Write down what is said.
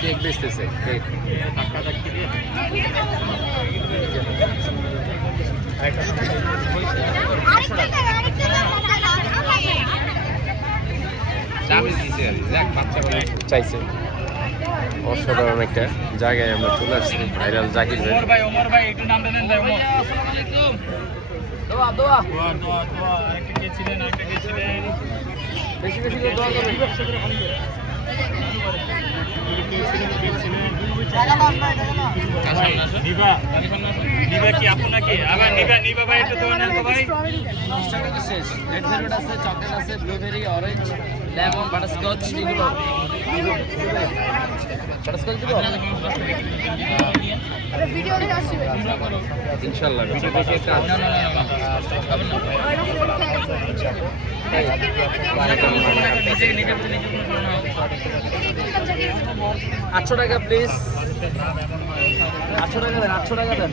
Cake বেচতেছে cake. চাইছে অসাধারণ একটা জায়গায় আমরা চলে আসছি। ভাইরাল জাকির ভাই। ওমর ভাই একটু নাম দেন ভাই। ওমর দোয়া দোয়া দোয়া দোয়া দোয়া আরেকটা কে ছিলেন বেশি বেশি করে দোয়া করবেন। নিবা কি আপনাকে আবার নিবা ভাই একটু দোয়া নেন তো ভাই। স্ট্রবেরি শেষ, রেড ভেলভেট আছে, চকলেট আছে, ব্লুবেরি, অরেঞ্জ, লেমন, বাটারস্কচ, এগুলো বাটারস্কচ দিব ইনশাআল্লাহ। বেশি বেশি একটা 800 টাকা প্লিজ। 800 টাকা দেন, 800 টাকা দেন।